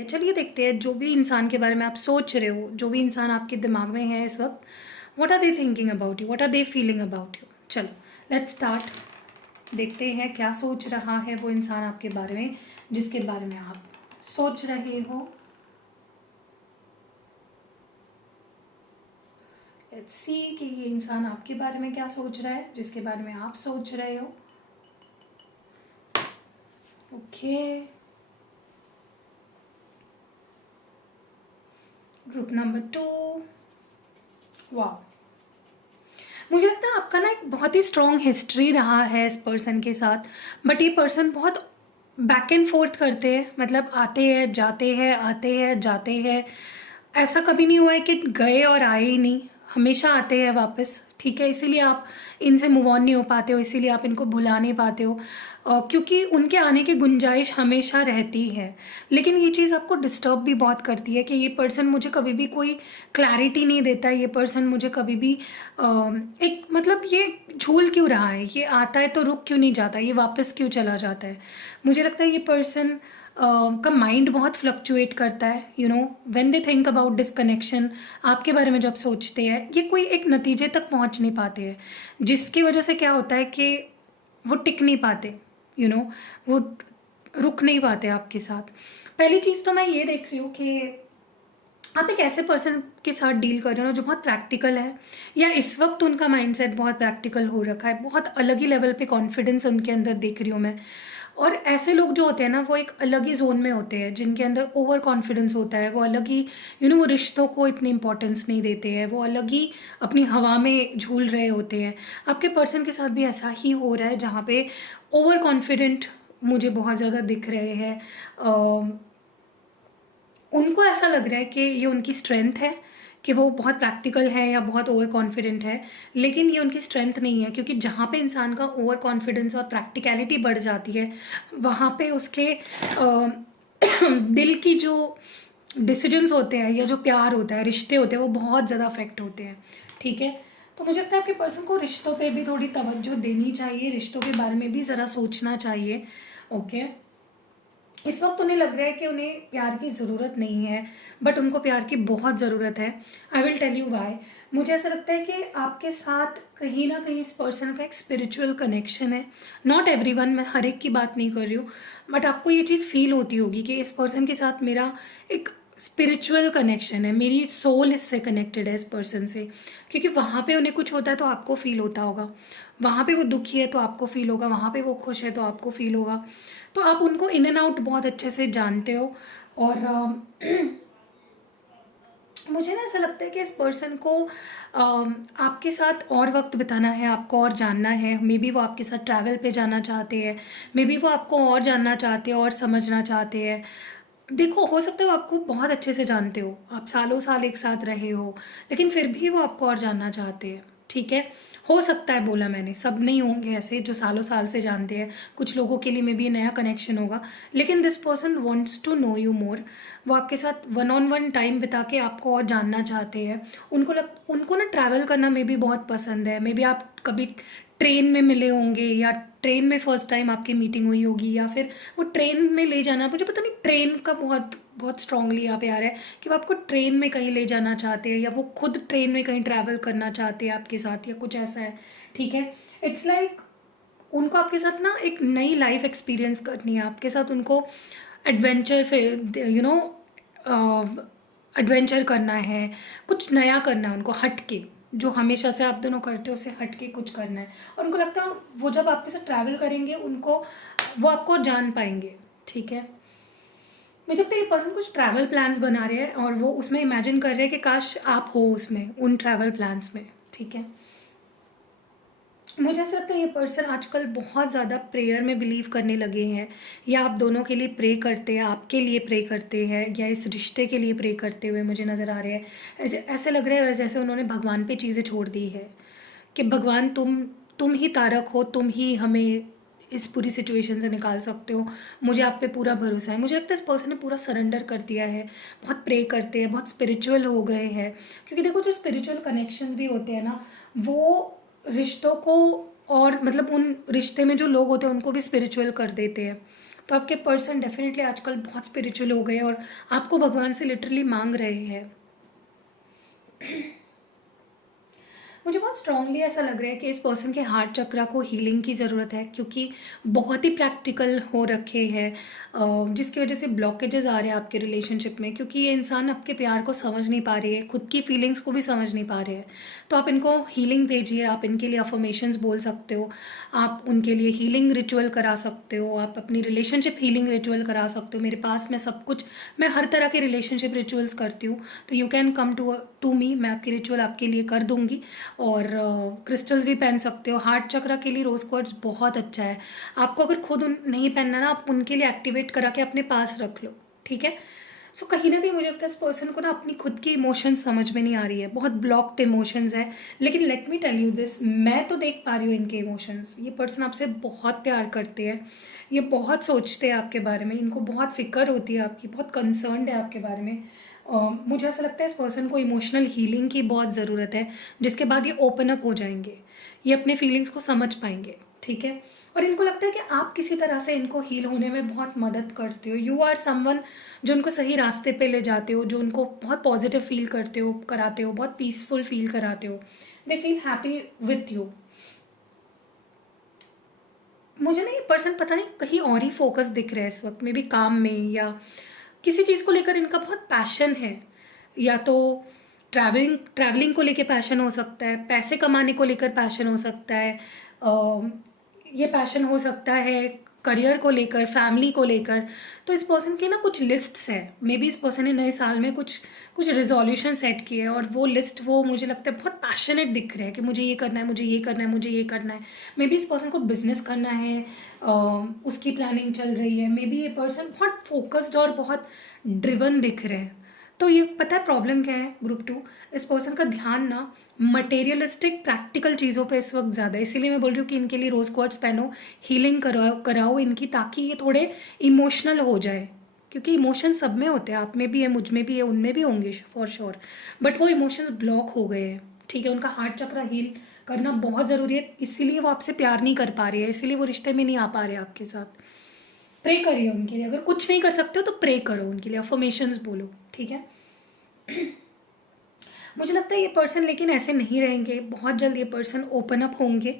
चलिए देखते हैं, जो भी इंसान के बारे में आप सोच रहे हो, जो भी इंसान आपके दिमाग में है इस वक्त, what are they thinking about you, what are they feeling about you. चलो लेट्स स्टार्ट। देखते हैं क्या सोच रहा है वो इंसान आपके बारे में, जिसके बारे में आप सोच रहे हो। लेट्स सी कि ये इंसान आपके बारे में क्या सोच रहा है, जिसके बारे में आप सोच रहे हो। Okay, group number 2। वाह, मुझे लगता है आपका ना एक बहुत ही स्ट्रॉन्ग हिस्ट्री रहा है इस पर्सन के साथ, बट ये पर्सन बहुत बैक एंड फोर्थ करते हैं, मतलब आते हैं जाते हैं, आते हैं जाते हैं। ऐसा कभी नहीं हुआ है कि गए और आए ही नहीं, हमेशा आते हैं वापस, ठीक है। इसीलिए आप इनसे मूव ऑन नहीं हो पाते हो, इसीलिए आप इनको भुला नहीं पाते हो, क्योंकि उनके आने की गुंजाइश हमेशा रहती है। लेकिन ये चीज़ आपको डिस्टर्ब भी बहुत करती है कि ये पर्सन मुझे कभी भी कोई क्लैरिटी नहीं देता, ये पर्सन मुझे कभी भी एक मतलब ये झूल क्यों रहा है, ये आता है तो रुक क्यों नहीं जाता, ये वापस क्यों चला जाता है। मुझे लगता है ये पर्सन का माइंड बहुत फ्लक्चुएट करता है, you know, when they think about disconnection. आपके बारे में जब सोचते हैं, ये कोई एक नतीजे तक पहुंच नहीं पाते हैं, जिसकी वजह से क्या होता है कि वो टिक नहीं पाते, यू नो, वो रुक नहीं पाते आपके साथ। पहली चीज़ तो मैं ये देख रही हूँ कि आप एक ऐसे पर्सन के साथ डील कर रहे हो ना जो बहुत प्रैक्टिकल है, या इस वक्त उनका माइंडसेट बहुत प्रैक्टिकल हो रखा है, बहुत अलग ही लेवल पे कॉन्फिडेंस उनके अंदर देख रही हूँ मैं। और ऐसे लोग जो होते हैं ना, वो एक अलग ही जोन में होते हैं, जिनके अंदर ओवर कॉन्फिडेंस होता है, वो अलग ही, यू नो, वो रिश्तों को इतनी इंपॉर्टेंस नहीं देते हैं, वो अलग ही अपनी हवा में झूल रहे होते हैं। आपके पर्सन के साथ भी ऐसा ही हो रहा है, जहाँ पे ओवर कॉन्फिडेंट मुझे बहुत ज़्यादा दिख रहे हैं। उनको ऐसा लग रहा है कि ये उनकी स्ट्रेंथ है, कि वो बहुत प्रैक्टिकल है या बहुत ओवर कॉन्फिडेंट है, लेकिन ये उनकी स्ट्रेंथ नहीं है। क्योंकि जहाँ पे इंसान का ओवर कॉन्फिडेंस और प्रैक्टिकलिटी बढ़ जाती है, वहाँ पे उसके दिल की जो डिसीजंस होते हैं, या जो प्यार होता है, रिश्ते होते हैं, वो बहुत ज़्यादा अफेक्ट होते हैं, ठीक है। तो मुझे लगता है आपके पर्सन को रिश्तों पे भी थोड़ी तवज्जो देनी चाहिए, रिश्तों के बारे में भी ज़रा सोचना चाहिए, ओके। इस वक्त उन्हें लग रहा है कि उन्हें प्यार की ज़रूरत नहीं है, बट उनको प्यार की बहुत ज़रूरत है। I will tell you why. मुझे ऐसा लगता है कि आपके साथ कहीं ना कहीं इस पर्सन का एक स्पिरिचुअल कनेक्शन है। नॉट एवरीवन, मैं हर एक की बात नहीं कर रही हूँ, बट आपको ये चीज़ फील होती होगी कि इस पर्सन के साथ मेरा एक स्पिरिचुअल कनेक्शन है, मेरी सोल इससे कनेक्टेड है इस पर्सन से। क्योंकि वहाँ पे उन्हें कुछ होता है तो आपको फील होता होगा, वहाँ पे वो दुखी है तो आपको फील होगा, वहाँ पे वो खुश है तो आपको फील होगा। तो आप उनको इन एंड आउट बहुत अच्छे से जानते हो। और मुझे ना ऐसा लगता है कि इस पर्सन को आपके साथ और वक्त बिताना है, आपको और जानना है। मे बी वो आपके साथ ट्रैवल पे जाना चाहते हैं, मे बी वो आपको और जानना चाहते हैं और समझना चाहते हैं। देखो, हो सकता है वो आपको बहुत अच्छे से जानते हो, आप सालों साल एक साथ रहे हो, लेकिन फिर भी वो आपको और जानना चाहते हैं। ठीक है, हो सकता है, बोला मैंने, सब नहीं होंगे ऐसे जो सालों साल से जानते हैं। कुछ लोगों के लिए मे बी नया कनेक्शन होगा, लेकिन this person wants to know you more. वो आपके साथ वन ऑन वन टाइम बिता के आपको और जानना चाहते हैं। उनको ना ट्रैवल करना मे बी बहुत पसंद है। मे बी आप कभी ट्रेन में मिले होंगे, या ट्रेन में फर्स्ट टाइम आपकी मीटिंग हुई होगी, या फिर वो ट्रेन में ले जाना, मुझे पता नहीं, ट्रेन का बहुत बहुत स्ट्रांगली यहाँ पे आ रहा है कि वो आपको ट्रेन में कहीं ले जाना चाहते हैं, या वो खुद ट्रेन में कहीं ट्रैवल करना चाहते हैं आपके साथ, या कुछ ऐसा है। ठीक है, इट्स लाइक उनको आपके साथ ना एक नई लाइफ एक्सपीरियंस करनी है आपके साथ। उनको एडवेंचर एडवेंचर करना है, कुछ नया करना है उनको, हट के, जो हमेशा से आप दोनों करते हो उससे हट के कुछ करना है। और उनको लगता है वो जब आपके साथ ट्रैवल करेंगे वो आपको जान पाएंगे। ठीक है, मुझे लगता है ये पर्सन कुछ ट्रैवल प्लान्स बना रहे हैं, और वो उसमें इमेजिन कर रहे हैं कि काश आप हो उसमें, उन ट्रैवल प्लान्स में। ठीक है, मुझे ऐसा लगता है ये पर्सन आजकल बहुत ज़्यादा प्रेयर में बिलीव करने लगे हैं, या आप दोनों के लिए प्रे करते हैं, आपके लिए प्रे करते हैं, या इस रिश्ते के लिए प्रे करते हुए मुझे नज़र आ रहे हैं। ऐसे ऐसे लग रहा है जैसे उन्होंने भगवान पे चीज़ें छोड़ दी है, कि भगवान तुम ही तारक हो, तुम ही हमें इस पूरी सिचुएशन से निकाल सकते हो, मुझे आप पे पूरा भरोसा है। मुझे लगता है इस पर्सन ने पूरा सरेंडर कर दिया है, बहुत प्रे करते हैं, बहुत स्पिरिचुअल हो गए हैं। क्योंकि देखो, जो स्पिरिचुअल कनेक्शंस भी होते हैं ना, वो रिश्तों को, और मतलब उन रिश्ते में जो लोग होते हैं उनको भी स्पिरिचुअल कर देते हैं। तो आपके पर्सन डेफिनेटली आजकल बहुत स्पिरिचुअल हो गए हैं, और आपको भगवान से लिटरली मांग रहे हैं। मुझे बहुत स्ट्रांगली ऐसा लग रहा है कि इस पर्सन के हार्ट चक्रा को हीलिंग की ज़रूरत है, क्योंकि बहुत ही प्रैक्टिकल हो रखे हैं, जिसकी वजह से ब्लॉकेजेस आ रहे हैं आपके रिलेशनशिप में, क्योंकि ये इंसान आपके प्यार को समझ नहीं पा रही है, खुद की फीलिंग्स को भी समझ नहीं पा रहे हैं। तो आप इनको हीलिंग भेजिए, आप इनके लिए अफर्मेशंस बोल सकते हो, आप उनके लिए हीलिंग रिचुअल करा सकते हो, आप अपनी रिलेशनशिप हीलिंग रिचुअल करा सकते हो। मेरे पास में सब कुछ, मैं हर तरह के रिलेशनशिप रिचुअल्स करती हूँ, तो you can come to me, मैं आपकी रिचुअल आपके लिए कर दूँगी। और क्रिस्टल्स भी पहन सकते हो। हार्ट चक्र के लिए रोज़ क्वार्ट्ज बहुत अच्छा है। आपको अगर खुद नहीं पहनना ना, आप उनके लिए एक्टिवेट करा के अपने पास रख लो। ठीक है, सो कहीं ना कहीं मुझे लगता है इस पर्सन को ना अपनी खुद की इमोशंस समझ में नहीं आ रही है, बहुत ब्लॉक्ड इमोशंस है। लेकिन let me tell you this, मैं तो देख पा रही हूँ इनके इमोशंस। ये पर्सन आपसे बहुत प्यार करते हैं, ये बहुत सोचते हैं आपके बारे में, इनको बहुत फिक्र होती है आपकी, बहुत कंसर्न्ड है आपके बारे में। मुझे ऐसा लगता है इस पर्सन को इमोशनल हीलिंग की बहुत ज़रूरत है, जिसके बाद ये ओपन अप हो जाएंगे, ये अपने फीलिंग्स को समझ पाएंगे। ठीक है, और इनको लगता है कि आप किसी तरह से इनको हील होने में बहुत मदद करते हो। यू आर समवन जो उनको सही रास्ते पे ले जाते हो, जो उनको बहुत पॉजिटिव फील कराते हो, बहुत पीसफुल फील कराते हो। They feel happy with you. मुझे ना ये पर्सन पता नहीं कहीं और ही फोकस दिख रहा है इस वक्त, मे बी काम में, या किसी चीज़ को लेकर इनका बहुत पैशन है। या तो ट्रैवलिंग को लेकर पैशन हो सकता है, पैसे कमाने को लेकर पैशन हो सकता है, ये पैशन हो सकता है करियर को लेकर, फैमिली को लेकर। तो इस पर्सन की ना कुछ लिस्ट्स हैं, मे बी इस पर्सन ने नए साल में कुछ कुछ रिजोल्यूशन सेट किए हैं, और वो लिस्ट, वो मुझे लगता है बहुत पैशनेट दिख रहे हैं कि मुझे ये करना है, मुझे ये करना है, मुझे ये करना है। मे बी इस पर्सन को बिजनेस करना है, उसकी प्लानिंग चल रही है। मे बी ये पर्सन बहुत फोकस्ड और बहुत ड्रिवन दिख रहे हैं। तो ये पता है प्रॉब्लम क्या है ग्रुप 2, इस पर्सन का ध्यान ना मटेरियलिस्टिक प्रैक्टिकल चीज़ों पे इस वक्त ज़्यादा है। इसीलिए मैं बोल रही हूँ कि इनके लिए रोज़ क्वार्ट्स पहनो, हीलिंग कराओ इनकी, ताकि ये थोड़े इमोशनल हो जाए। क्योंकि इमोशन सब में होते हैं, आप में भी है, मुझ में भी है, उनमें भी होंगे फॉर श्योर, बट वो इमोशंस ब्लॉक हो गए हैं। ठीक है, उनका हार्ट चक्र हील करना बहुत ज़रूरी है, इसीलिए वो आपसे प्यार नहीं कर पा रही है, इसीलिए वो रिश्ते में नहीं आ पा रहे आपके साथ। प्रे करिए उनके लिए, अगर कुछ नहीं कर सकते हो तो प्रे करो उनके लिए, अफर्मेशंस बोलो। ठीक है, मुझे लगता है ये पर्सन लेकिन ऐसे नहीं रहेंगे, बहुत जल्द ये पर्सन ओपन अप होंगे।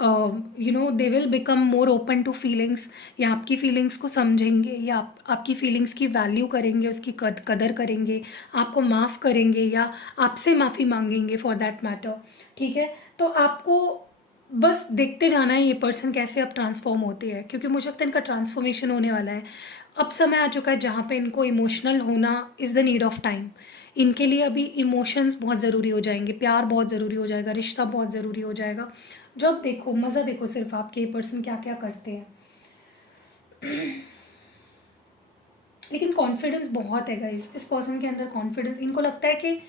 They will become more open to feelings, या आपकी फीलिंग्स को समझेंगे, या आपकी फीलिंग्स की वैल्यू करेंगे, उसकी कदर करेंगे, आपको माफ़ करेंगे, या आपसे माफ़ी मांगेंगे फॉर दैट मैटर। ठीक है, तो आपको बस देखते जाना है ये पर्सन कैसे अब ट्रांसफॉर्म होती है, क्योंकि मुझे लगता है इनका ट्रांसफॉर्मेशन होने वाला है। अब समय आ चुका है जहाँ पे इनको इमोशनल होना is the need of time. इनके लिए अभी इमोशंस बहुत ज़रूरी हो जाएंगे, प्यार बहुत ज़रूरी हो जाएगा, रिश्ता बहुत ज़रूरी हो जाएगा। जब देखो मज़ा देखो सिर्फ आपके ये पर्सन क्या क्या करते हैं। लेकिन कॉन्फिडेंस बहुत है गाइस, इस पर्सन के अंदर कॉन्फिडेंस। इनको लगता है कि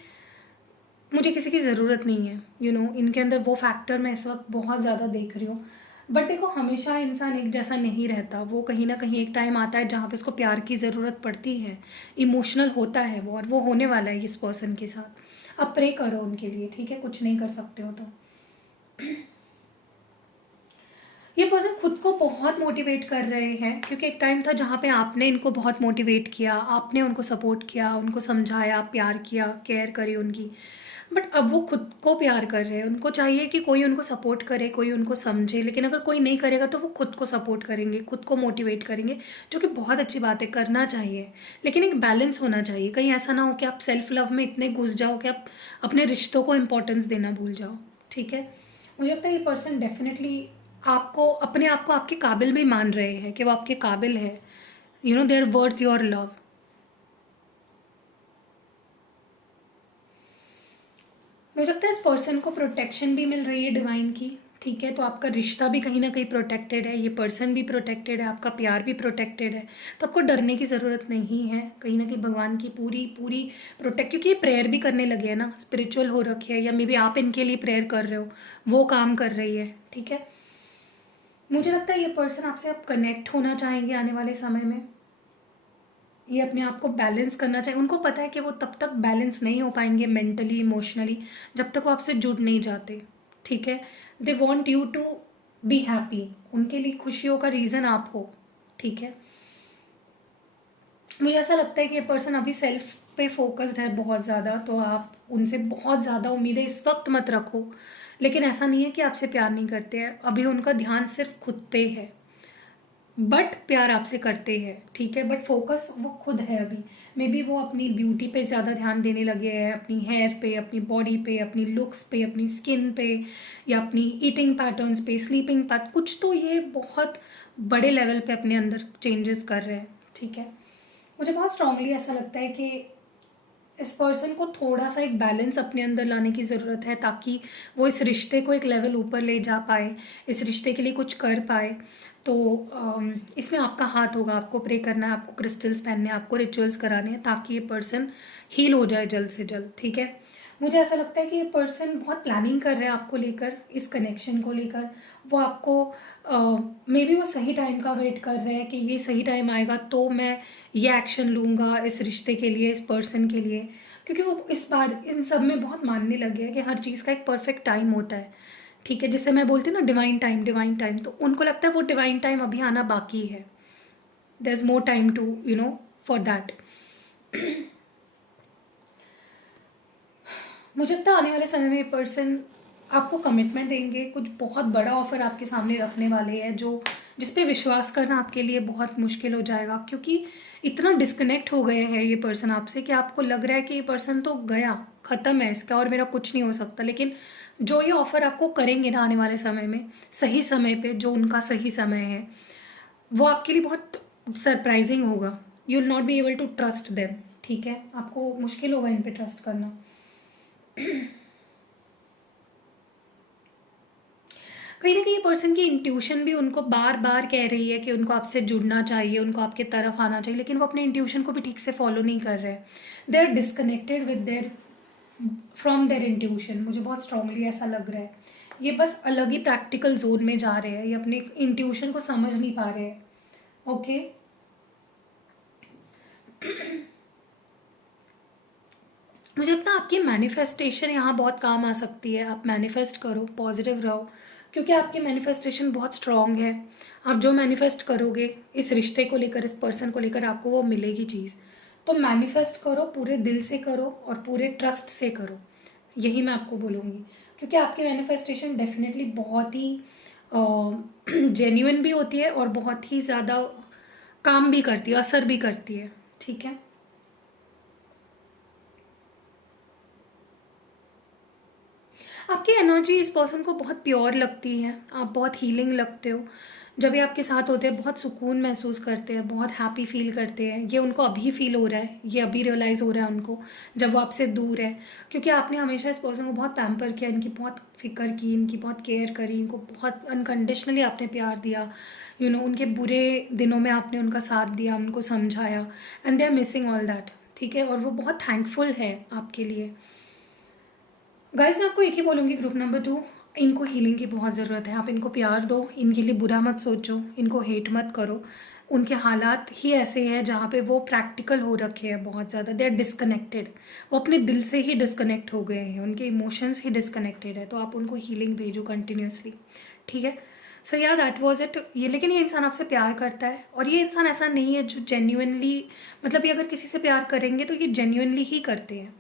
मुझे किसी की ज़रूरत नहीं है, इनके अंदर वो फैक्टर मैं इस वक्त बहुत ज़्यादा देख रही हूँ। बट देखो हमेशा इंसान एक जैसा नहीं रहता, वो कहीं ना कहीं एक टाइम आता है जहाँ पे उसको प्यार की ज़रूरत पड़ती है, इमोशनल होता है वो, और वो होने वाला है इस पर्सन के साथ। अब प्रे करो उनके लिए, ठीक है, कुछ नहीं कर सकते हो तो। ये पर्सन खुद को बहुत मोटिवेट कर रहे हैं, क्योंकि एक टाइम था जहाँ पे आपने इनको बहुत मोटिवेट किया, आपने उनको सपोर्ट किया, उनको समझाया, प्यार किया, केयर करी उनकी। बट अब वो खुद को प्यार कर रहे हैं। उनको चाहिए कि कोई उनको सपोर्ट करे, कोई उनको समझे, लेकिन अगर कोई नहीं करेगा तो वो खुद को सपोर्ट करेंगे, खुद को मोटिवेट करेंगे, जो कि बहुत अच्छी बात है, करना चाहिए। लेकिन एक बैलेंस होना चाहिए, कहीं ऐसा ना हो कि आप सेल्फ लव में इतने घुस जाओ कि आप अपने रिश्तों को इम्पोर्टेंस देना भूल जाओ, ठीक है। मुझे लगता है ये पर्सन डेफिनेटली आपको, अपने आप को आपके काबिल भी मान रहे हैं कि वो आपके काबिल है, they are worth your love. मुझे लगता है इस पर्सन को प्रोटेक्शन भी मिल रही है डिवाइन की, ठीक है। तो आपका रिश्ता भी कहीं ना कहीं प्रोटेक्टेड है, ये पर्सन भी प्रोटेक्टेड है, आपका प्यार भी प्रोटेक्टेड है। तो आपको डरने की ज़रूरत नहीं है, कहीं ना कहीं भगवान की पूरी पूरी प्रोटेक्ट, क्योंकि ये प्रेयर भी करने लगे हैं ना, स्पिरिचुअल हो रखे है, या मे बी आप इनके लिए प्रेयर कर रहे हो, वो काम कर रही है, ठीक है। मुझे लगता है ये पर्सन आपसे अब कनेक्ट होना चाहेंगे आने वाले समय में। ये अपने आप को बैलेंस करना चाहिए। उनको पता है कि वो तब तक बैलेंस नहीं हो पाएंगे मेंटली इमोशनली जब तक वो आपसे जुड़ नहीं जाते, ठीक है। They want you to be happy, उनके लिए खुशियों का रीज़न आप हो, ठीक है। मुझे ऐसा लगता है कि ये पर्सन अभी सेल्फ पे फोकस्ड है बहुत ज़्यादा, तो आप उनसे बहुत ज़्यादा उम्मीदें इस वक्त मत रखो। लेकिन ऐसा नहीं है कि आपसे प्यार नहीं करते हैं, अभी उनका ध्यान सिर्फ खुद पे है, बट प्यार आपसे करते हैं, ठीक है। बट फोकस वो खुद है अभी। मे बी वो अपनी ब्यूटी पे ज़्यादा ध्यान देने लगे हैं, अपनी हेयर पे, अपनी बॉडी पे, अपनी लुक्स पे, अपनी स्किन पे, या अपनी ईटिंग पैटर्न्स पे, स्लीपिंग पैटर्न, कुछ तो ये बहुत बड़े लेवल पे अपने अंदर चेंजेस कर रहे हैं, ठीक है। मुझे बहुत स्ट्रांगली ऐसा लगता है कि इस पर्सन को थोड़ा सा एक बैलेंस अपने अंदर लाने की ज़रूरत है, ताकि वो इस रिश्ते को एक लेवल ऊपर ले जा पाए, इस रिश्ते के लिए कुछ कर पाए। तो इसमें आपका हाथ होगा, आपको प्रे करना है, आपको क्रिस्टल्स पहनने हैं, आपको रिचुअल्स कराने हैं, ताकि ये पर्सन हील हो जाए जल्द से जल्द, ठीक है। मुझे ऐसा लगता है कि ये पर्सन बहुत प्लानिंग कर रहे हैं आपको लेकर, इस कनेक्शन को लेकर। वो आपको मे बी वो सही टाइम का वेट कर रहे हैं कि ये सही टाइम आएगा तो मैं ये एक्शन लूँगा इस रिश्ते के लिए, इस पर्सन के लिए, क्योंकि वो इस बार इन सब में बहुत मानने लगे हैं कि हर चीज़ का एक परफेक्ट टाइम होता है, ठीक है। जिससे मैं बोलती हूँ ना डिवाइन टाइम, डिवाइन टाइम, तो उनको लगता है वो डिवाइन टाइम अभी आना बाकी है। There is more time to for that. मुझे लगता है आने वाले समय में ये पर्सन आपको कमिटमेंट देंगे, कुछ बहुत बड़ा ऑफर आपके सामने रखने वाले हैं, जो जिस पे विश्वास करना आपके लिए बहुत मुश्किल हो जाएगा, क्योंकि इतना डिस्कनेक्ट हो गए हैं ये पर्सन आपसे कि आपको लग रहा है कि ये पर्सन तो गया, ख़त्म है इसका और मेरा कुछ नहीं हो सकता। लेकिन जो ये ऑफ़र आपको करेंगे ना आने वाले समय में, सही समय पे, जो उनका सही समय है, वो आपके लिए बहुत सरप्राइजिंग होगा। You will not be able to trust them, ठीक है। आपको मुश्किल होगा इन पे ट्रस्ट करना। कहीं ना कहीं पर्सन की इंट्यूशन भी उनको बार बार कह रही है कि उनको आपसे जुड़ना चाहिए, उनको आपके तरफ आना चाहिए, लेकिन वो अपने इंट्यूशन को भी ठीक से फॉलो नहीं कर रहे हैं। They are disconnected with their from their intuition. मुझे बहुत स्ट्रांगली ऐसा लग रहा है। ये बस अलग ही प्रैक्टिकल जोन में जा रहे हैं, ये अपने इंट्यूशन को समझ नहीं पा रहे हैं, ओके। मुझे लगता है आपकी मैनिफेस्टेशन यहाँ बहुत काम आ सकती है। आप मैनिफेस्ट करो, पॉजिटिव रहो, क्योंकि आपकी मैनिफेस्टेशन बहुत स्ट्रॉन्ग है। आप जो मैनिफेस्ट करोगे इस रिश्ते को लेकर, इस पर्सन को लेकर, आपको वो मिलेगी चीज़। तो मैनिफेस्ट करो, पूरे दिल से करो और पूरे ट्रस्ट से करो, यही मैं आपको बोलूँगी। क्योंकि आपकी मैनिफेस्टेशन डेफिनेटली बहुत ही जेन्युइन भी होती है और बहुत ही ज़्यादा काम भी करती है, असर भी करती है, ठीक है। आपकी एनर्जी इस पर्सन को बहुत प्योर लगती है, आप बहुत हीलिंग लगते हो। जब ये आपके साथ होते हैं बहुत सुकून महसूस करते हैं, बहुत हैप्पी फील करते हैं। ये उनको अभी फील हो रहा है, ये अभी रियलाइज़ हो रहा है उनको, जब वो आपसे दूर है। क्योंकि आपने हमेशा इस पर्सन को बहुत पैम्पर किया, इनकी बहुत फिक्र की, इनकी बहुत केयर करी, इनको बहुत अनकंडीशनली आपने प्यार दिया। उनके बुरे दिनों में आपने उनका साथ दिया, उनको समझाया, and they are missing all that. ठीक है, और वो बहुत थैंकफुल है आपके लिए। गाइस मैं आपको एक ही बोलूँगी, ग्रुप नंबर 2, इनको हीलिंग की बहुत ज़रूरत है। आप इनको प्यार दो, इनके लिए बुरा मत सोचो, इनको हेट मत करो। उनके हालात ही ऐसे हैं जहाँ पे वो प्रैक्टिकल हो रखे हैं बहुत ज़्यादा, दे आर डिस्कनेक्टेड। वो अपने दिल से ही डिस्कनेक्ट हो गए हैं, उनके इमोशंस ही डिस्कनेक्टेड है। तो आप उनको हीलिंग भेजो कंटिन्यूसली, ठीक है। सो या दैट वॉज इट। ये लेकिन ये इंसान आपसे प्यार करता है, और ये इंसान ऐसा नहीं है जो जेन्युइनली, मतलब ये अगर किसी से प्यार करेंगे तो ये जेन्युइनली ही करते हैं।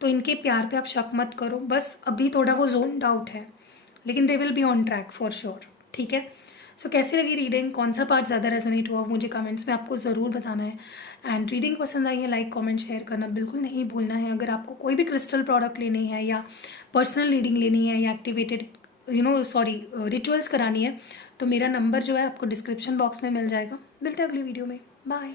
तो इनके प्यार पे आप शक मत करो, बस अभी थोड़ा वो जोन्ड आउट है, लेकिन they will be on track for sure, ठीक है। सो कैसी लगी रीडिंग, कौन सा पार्ट ज़्यादा रेजोनेट हुआ, मुझे कमेंट्स में आपको ज़रूर बताना है। एंड रीडिंग पसंद आई है, लाइक कमेंट शेयर करना बिल्कुल नहीं भूलना है। अगर आपको कोई भी क्रिस्टल प्रोडक्ट लेनी है, या पर्सनल रीडिंग लेनी है, या एक्टिवेटेड रिचुअल्स करानी है, तो मेरा नंबर जो है आपको डिस्क्रिप्शन बॉक्स में मिल जाएगा। मिलते हैं अगली वीडियो में, बाय।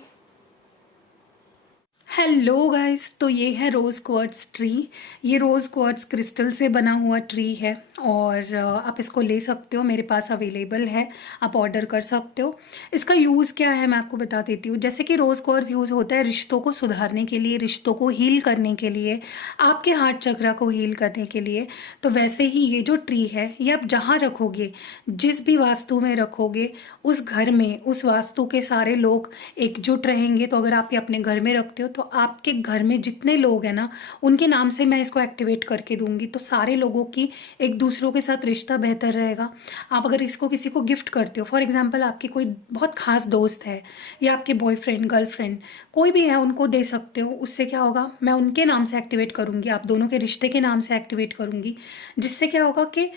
हेलो गाइस, तो ये है रोज़ क्वार्ट्स ट्री। ये रोज़ क्वार्ट्स क्रिस्टल से बना हुआ ट्री है, और आप इसको ले सकते हो, मेरे पास अवेलेबल है, आप ऑर्डर कर सकते हो। इसका यूज़ क्या है मैं आपको बता देती हूँ। जैसे कि रोज़ क्वार्ट्स यूज़ होता है रिश्तों को सुधारने के लिए, रिश्तों को हील करने के लिए, आपके हार्ट चक्रा को हील करने के लिए। तो वैसे ही ये जो ट्री है, ये आप जहाँ रखोगे, जिस भी वास्तु में रखोगे, उस घर में, उस वास्तु के सारे लोग एकजुट रहेंगे। तो अगर आप ये अपने घर में रखते हो, तो आपके घर में जितने लोग हैं ना, उनके नाम से मैं इसको एक्टिवेट करके दूंगी। तो सारे लोगों की एक दूसरों के साथ रिश्ता बेहतर रहेगा। आप अगर इसको किसी को गिफ्ट करते हो, फॉर एग्जांपल आपकी कोई बहुत खास दोस्त है, या आपके बॉयफ्रेंड गर्लफ्रेंड कोई भी है, उनको दे सकते हो। उससे क्या होगा, मैं उनके नाम से एक्टिवेट करूँगी, आप दोनों के रिश्ते के नाम से एक्टिवेट करूँगी। जिससे क्या होगा कि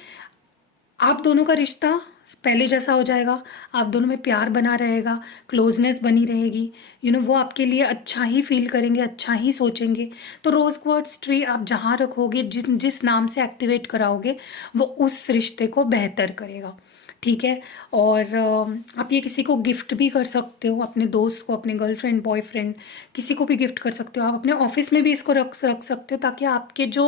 आप दोनों का रिश्ता पहले जैसा हो जाएगा, आप दोनों में प्यार बना रहेगा, क्लोजनेस बनी रहेगी। वो आपके लिए अच्छा ही फील करेंगे, अच्छा ही सोचेंगे। तो रोज़ क्वार्ट्स ट्री आप जहाँ रखोगे, जिस नाम से एक्टिवेट कराओगे, वो उस रिश्ते को बेहतर करेगा, ठीक है। और आप ये किसी को गिफ्ट भी कर सकते हो, अपने दोस्त को, अपने गर्लफ्रेंड बॉयफ्रेंड, किसी को भी गिफ्ट कर सकते हो। आप अपने ऑफिस में भी इसको रख सकते हो, ताकि आपके जो,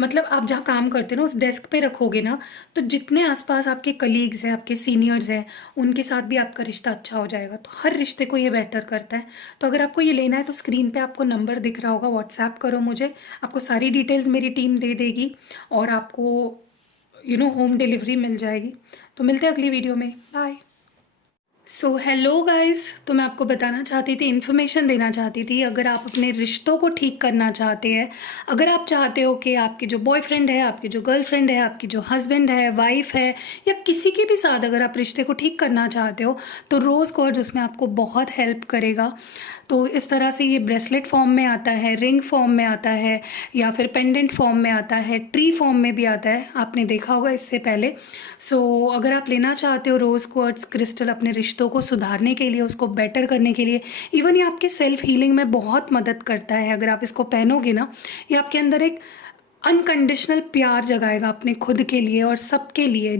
मतलब आप जहाँ काम करते हो ना, उस डेस्क पे रखोगे ना, तो जितने आसपास आपके कलीग्स हैं, आपके सीनियर्स हैं, उनके साथ भी आपका रिश्ता अच्छा हो जाएगा। तो हर रिश्ते को ये बेटर करता है। तो अगर आपको ये लेना है, तो स्क्रीन पे आपको नंबर दिख रहा होगा, व्हाट्सएप करो मुझे, आपको सारी डिटेल्स मेरी टीम दे देगी, और आपको होम डिलीवरी मिल जाएगी। तो मिलते हैं अगली वीडियो में, बाय। सो हेलो गाइस, तो मैं आपको बताना चाहती थी, इन्फॉर्मेशन देना चाहती थी। अगर आप अपने रिश्तों को ठीक करना चाहते हैं, अगर आप चाहते हो कि आपके जो बॉयफ्रेंड है, आपकी जो गर्लफ्रेंड है, आपकी जो हस्बैंड है, वाइफ है, या किसी के भी साथ अगर आप रिश्ते को ठीक करना चाहते हो, तो रोज़ क्वार्ट्ज उसमें आपको बहुत हेल्प करेगा। तो इस तरह से ये ब्रेसलेट फॉर्म में आता है, रिंग फॉर्म में आता है, या फिर पेंडेंट फॉर्म में आता है, ट्री फॉर्म में भी आता है, आपने देखा होगा इससे पहले। सो अगर आप लेना चाहते हो रोज़ क्वार्ट्ज क्रिस्टल अपने रिश्तों को सुधारने के लिए, उसको बेटर करने के लिए, इवन ये आपके सेल्फ हीलिंग में बहुत मदद करता है। अगर आप इसको पहनोगे ना, ये आपके अंदर एक अनकंडीशनल प्यार जगाएगा अपने खुद के लिए और सबके लिए,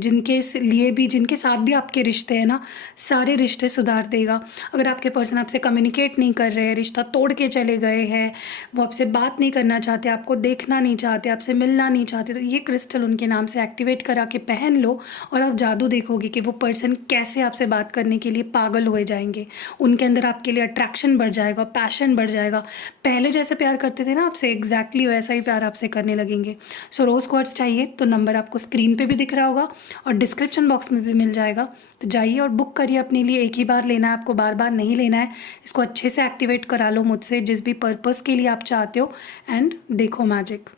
लिए भी, जिनके साथ भी आपके रिश्ते हैं ना, सारे रिश्ते सुधार देगा। अगर आपके पर्सन आपसे कम्युनिकेट नहीं कर रहे हैं, रिश्ता तोड़ के चले गए हैं, वो आपसे बात नहीं करना चाहते, आपको देखना नहीं चाहते, आपसे मिलना नहीं चाहते, तो ये क्रिस्टल उनके नाम से एक्टिवेट करा के पहन लो, और आप जादू देखोगे कि वो पर्सन कैसे आपसे बात करने के लिए पागल हो जाएंगे। उनके अंदर आपके लिए अट्रैक्शन बढ़ जाएगा, पैशन बढ़ जाएगा। पहले जैसे प्यार करते थे ना आपसे, एग्जैक्टली वैसा ही प्यार आपसे करने लगेंगे। सो रोज़ क्वार्ट्स चाहिए तो नंबर आपको स्क्रीन पे भी दिख रहा होगा, और डिस्क्रिप्शन बॉक्स में भी मिल जाएगा। तो जाइए और बुक करिए अपने लिए। एक ही बार लेना है आपको, बार बार नहीं लेना है। इसको अच्छे से एक्टिवेट करा लो मुझसे, जिस भी पर्पस के लिए आप चाहते हो, एंड देखो मैजिक।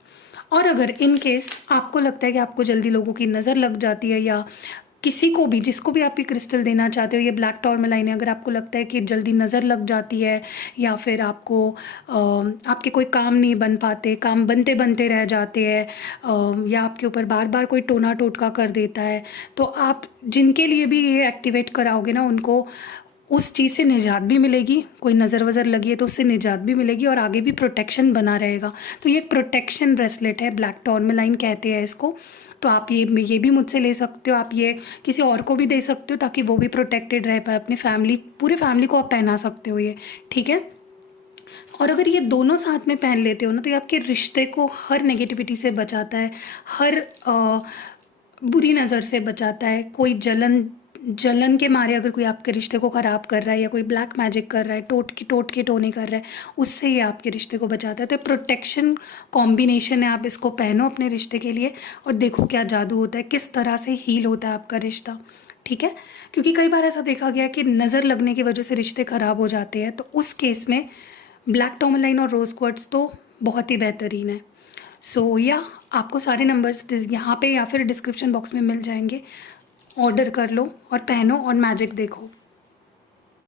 और अगर इन केस आपको लगता है कि आपको जल्दी लोगों की नज़र लग जाती है, या किसी को भी, जिसको भी आप ये क्रिस्टल देना चाहते हो, ये ब्लैक टॉर्मलाइन है, अगर आपको लगता है कि जल्दी नज़र लग जाती है, या फिर आपको आपके कोई काम नहीं बन पाते, काम बनते बनते रह जाते हैं, या आपके ऊपर बार बार कोई टोना टोटका कर देता है, तो आप जिनके लिए भी ये एक्टिवेट कराओगे ना, उनको उस चीज़ से निजात भी मिलेगी, कोई नज़र वज़र लगी है तो उससे निजात भी मिलेगी और आगे भी प्रोटेक्शन बना रहेगा। तो ये एक प्रोटेक्शन ब्रेसलेट है, ब्लैक टॉर्मेलाइन कहते हैं इसको। तो आप ये भी मुझसे ले सकते हो, आप ये किसी और को भी दे सकते हो ताकि वो भी प्रोटेक्टेड रह पाए, अपनी फैमिली, पूरी फैमिली को आप पहना सकते हो ये, ठीक है। और अगर ये दोनों साथ में पहन लेते हो ना तो ये आपके रिश्ते को हर नेगेटिविटी से बचाता है, हर बुरी नज़र से बचाता है। कोई जलन के मारे अगर कोई आपके रिश्ते को ख़राब कर रहा है या कोई ब्लैक मैजिक कर रहा है, टोट के टोने कर रहा है, उससे ये आपके रिश्ते को बचाता है। तो प्रोटेक्शन कॉम्बिनेशन है, आप इसको पहनो अपने रिश्ते के लिए और देखो क्या जादू होता है, किस तरह से हील होता है आपका रिश्ता, ठीक है। क्योंकि कई बार ऐसा देखा गया है कि नज़र लगने की वजह से रिश्ते ख़राब हो जाते हैं, तो उस केस में ब्लैक टॉर्मेलाइन और रोज़ क्वार्ट्ज तो बहुत ही बेहतरीन है। सो या आपको सारे नंबर्स यहाँ पे या फिर डिस्क्रिप्शन बॉक्स में मिल जाएंगे। ऑर्डर कर लो और पहनो और मैजिक देखो।